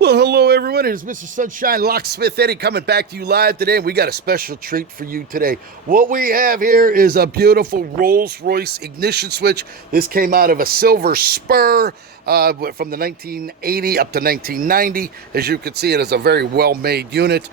Well, hello everyone. It is Mr. Sunshine Locksmith Eddie coming back to you live today. And we got a special treat for you today. What we have here is a beautiful Rolls-Royce ignition switch. This came out of a silver spur from the 1980 up to 1990. As you can see, it is a very well-made unit.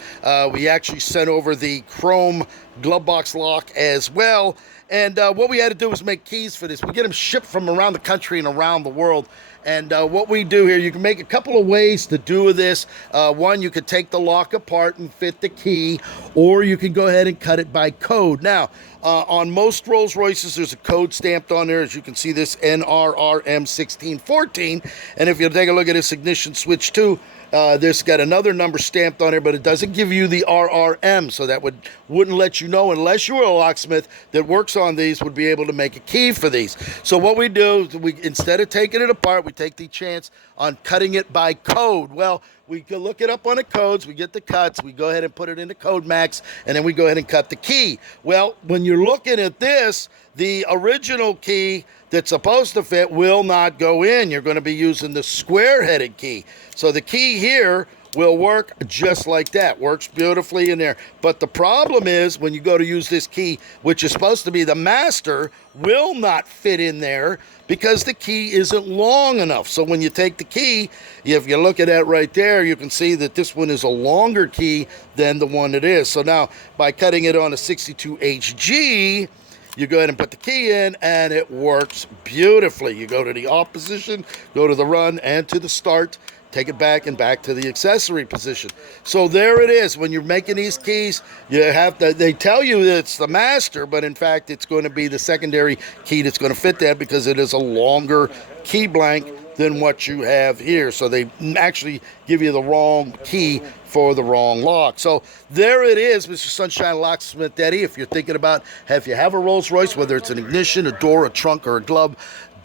We actually sent over the chrome glove box lock as well. And what we had to do was make keys for this. We get them shipped from around the country and around the world. And what we do here, you can make a couple of ways to do this. One, you could take the lock apart and fit the key, or you can go ahead and cut it by code. Now, on most Rolls Royces, there's a code stamped on there. As you can see, this NRRM1614. And if you take a look at this ignition switch too, there's got another number stamped on there, but it doesn't give you the RRM, so that wouldn't let you know, unless you were a locksmith that works on these, would be able to make a key for these. So what we do is instead of taking it apart, we take the chance on cutting it by code. Well, we can look it up on the codes, we get the cuts, we go ahead and put it into Code Max, and then we go ahead and cut the key. Well, when you're looking at this, the original key that's supposed to fit will not go in. You're going to be using the square-headed key. So the key here will work just like that. Works beautifully in there. But the problem is when you go to use this key, which is supposed to be the master, will not fit in there because the key isn't long enough. So when you take the key, if you look at that right there, you can see that this one is a longer key than the one it is. So now by cutting it on a 62HG, you go ahead and put the key in, and it works beautifully. You go to the off position, go to the run, and to the start. Take it back and back to the accessory position. So there it is. When you're making these keys, you have to, they tell you that it's the master, but in fact, it's going to be the secondary key that's going to fit that because it is a longer key blank than what you have here. So they actually give you the wrong key for the wrong lock. So there it is, Mr. Sunshine Locksmith Eddie. If you're thinking about, if you have a Rolls Royce, whether it's an ignition, a door, a trunk, or a glove,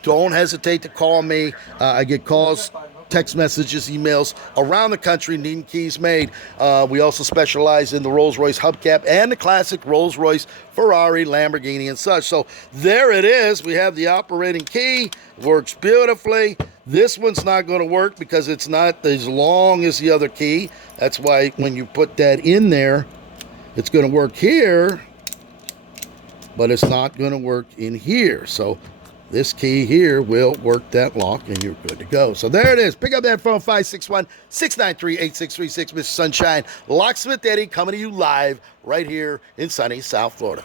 don't hesitate to call me. I get calls, text messages, emails around the country needing keys made. We also specialize in the Rolls-Royce hubcap and the classic Rolls-Royce, Ferrari, Lamborghini, and such. So there it is. We have the operating key. Works beautifully. This one's not going to work because it's not as long as the other key. That's why when you put that in there, it's going to work here, but it's not going to work in here. So this key here will work that lock, and you're good to go. So there it is. Pick up that phone, 561-693-8636. Mr. Sunshine Locksmith Eddie coming to you live right here in sunny South Florida.